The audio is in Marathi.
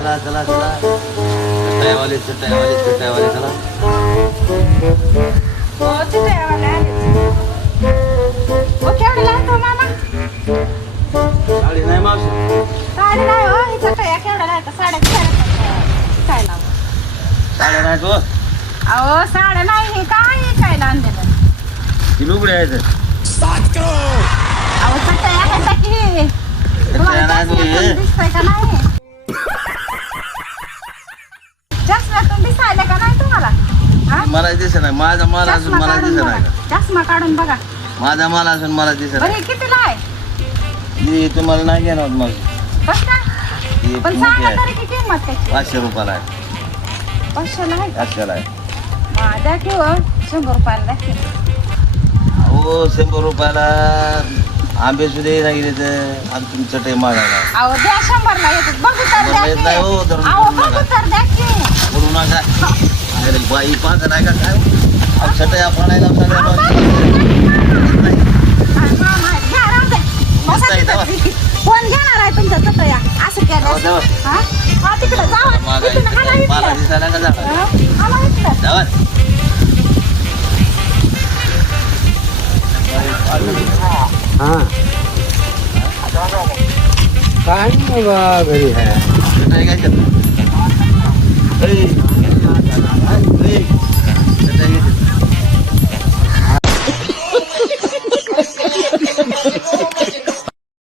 चला चला चला चटाईवाले चटाईवाले चटाईवाले चला हो चिटयावाले आलेच. हो केवढ्याला आहे तो मामा? साडी नाही मावशी साडी नाही हो ही चटया केवढ्याला आहे? साड्या शिकायला साड्या नाही तो अहो साड्या नाही हे काय शिकायला आणलेलं. ती लुगडे आहेत अहो चटया कशा की चटया नाही तो हे दिसतंय का नाही? चष्म्यातून दिसायला का नाही तुम्हाला? हा? मला दिसत नाही माझा माल असून चष्मा मला काढून दिसत बघा. नाही का चष्मा काढून बघा. माझा माल असून मला दिसत बरं नाही हे कितीला आहे? ही तुम्हाला नाही घेणार मग बस का? ही पण मोठी सांगा आहे तरी किती किंमत त्याची? 500 रुपयाला आहे 500ला आहे का? 500ला आहे द्या की हो 100 रुपयाला द्या की. हो 100 रुपयाला आंबे सुद्धा सांगितले तर आणि तुमचं चटई मागायला अहो द्या 100ला येतात. बघू तर द्या येत की. नाही हो, धरून अहो बोलू बघू नका. तर द्या की. बोलू नका अरे बाई पाहत नाही का काय अहो, चटई आपणायला सगळ्या अहो, माणसाला बघू तर येत नाही. काय मामा, घ्या, राहू दे. बसा येत तिथं. नाही, कोण घेणार आहे तुमच्या चटया? असं केलं अहो, देवा. हा? हा, तिकडं जावा. मागायला इथून हाला चटई मला इथलं. दिसायला का झाला हा? हाला इथलं. जावा काय नाही बा घरी आहे चटई काय